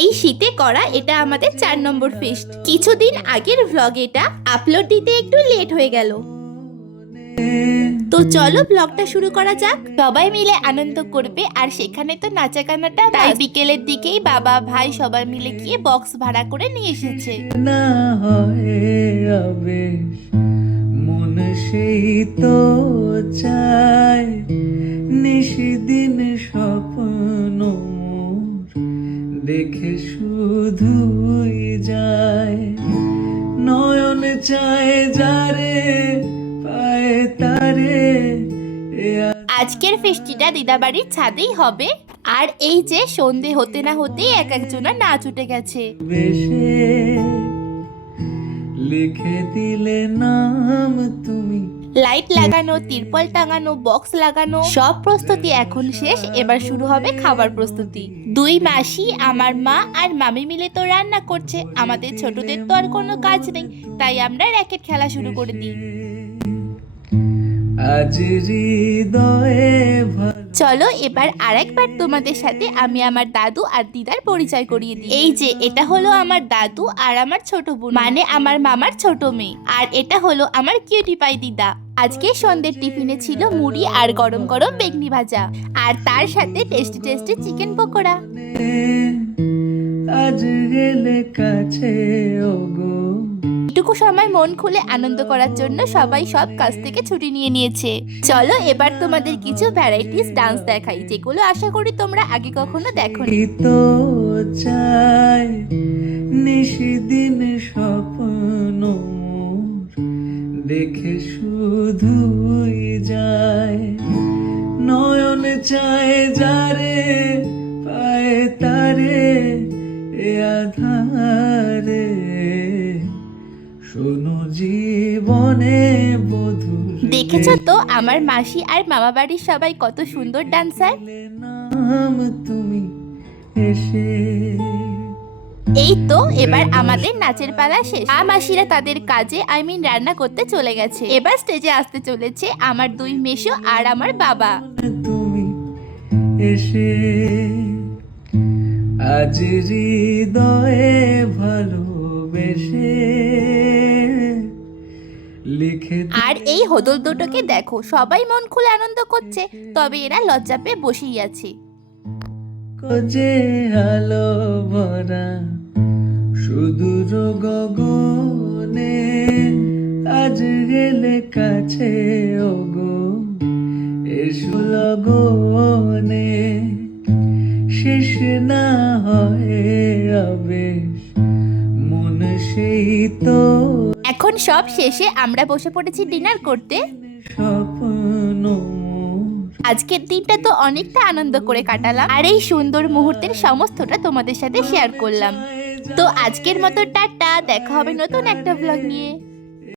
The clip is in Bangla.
এই শীতে করা এটা আমাদের 4 নম্বর ফিস্ট। কিছুদিন আগের ভ্লগ এটা আপলোড দিতে একটু লেট হয়ে গেল, তো চলো ব্লগটা শুরু করা যাক। সবাই মিলে আনন্দ করবে, আর সেখানে তো নাচা গানাটা, তাই বিকেলের দিকেই বাবা ভাই সবাই মিলে গিয়ে বক্স ভাড়া করে নিয়ে এসেছে। না হয় আবেশ, মন সেই তো চায়, নিশিদিন স্বপ্ন মোর দেখে শুধুই যায়, নয়ন চায় যারে পায় তারে। আজকের ফেস্টিটা দিদাবাড়ির ছাদেই হবে, আর এই যে সন্ধে হতে না হতেই এক একজনের নাচ উঠে গেছে। বেশে লিখে দিলে নাম তুমি। লাইট লাগানো, তিরপল টাঙানো, বক্স লাগানো, সব প্রস্তুতি এখন শেষ। এবার শুরু হবে খাবার প্রস্তুতি। দুই মাসি, আমার মা আর মামি মিলে তো রান্না করছে। আমাদের ছোটদের তো আর কোনো কাজ নেই, তাই আমরা র্যাকেট খেলা শুরু করে দিই। আজ হৃদয়ে চলো এবার আরেকবার তোমাদের সাথে আমি আমার দাদু আর দিদার পরিচয় করিয়ে দিই। এই যে এটা হলো আমার দাদু আর আমার ছোট বোন, মানে আমার মামার ছোট মেয়ে। আর এটা হলো আমার কিউটি পাই দিদা। আজকে সন্ধ্যের টিফিনে ছিল মুড়ি আর গরম গরম বেগনি ভাজা, আর তার সাথে টেস্টি টেস্টি চিকেন পকোড়া। আজ গেলে কাছে ওগো, এটুকু সময় মন খুলে আনন্দ করার জন্য সবাই সব কাজ থেকে ছুটি নিয়ে নিয়েছে। চলো এবার তোমাদের কিছু ভ্যারাইটিস ডান্স দেখাই, যেগুলো আশা করি তোমরা আগে কখনো দেখোনি। তো চাই নিশিদিন স্বপ্ন মোর দেখে শুধুই যায়, নয়ন চায় যারে পায় তারে এ আধারে, শোনো জীবনে বধূ। দেখেছো তো আমার মাসি আর মামা বাড়ির সবাই কত সুন্দর ডান্সার। নাম তুমি এসে। এই তো এবার আমাদের নাচের পালা শেষ। মাসিরা তাদের কাজে রান্না করতে চলে গেছে। এবার স্টেজে আসতে চলেছে আমার দুই মেশো আর আমার বাবা। তুমি এসে আজ হৃদয়ে ভালোবেসে লিখে। আর এই হোদল দুটোকে দেখো, সবাই মন খুলে আনন্দ করছে, তবে এরা লজ্জা পেয়ে বসেই আছে। যে আলো ভরা সুদূর গগনে, আজ গেলে কাছে ওগো এসো লগনে, শেষ না হয় আবেশ, মন সেই তো এখন সব শেষে আমরা বসে পড়েছি ডিনার করতে। স্বপ্ন। আজকের দিনটা তো অনেকটা আনন্দ করে কাটালাম, আর এই সুন্দর মুহূর্তের সমস্তটা তোমাদের সাথে শেয়ার করলাম। তো আজকের মতো টাটা, দেখা হবে নতুন একটা ব্লগ নিয়ে।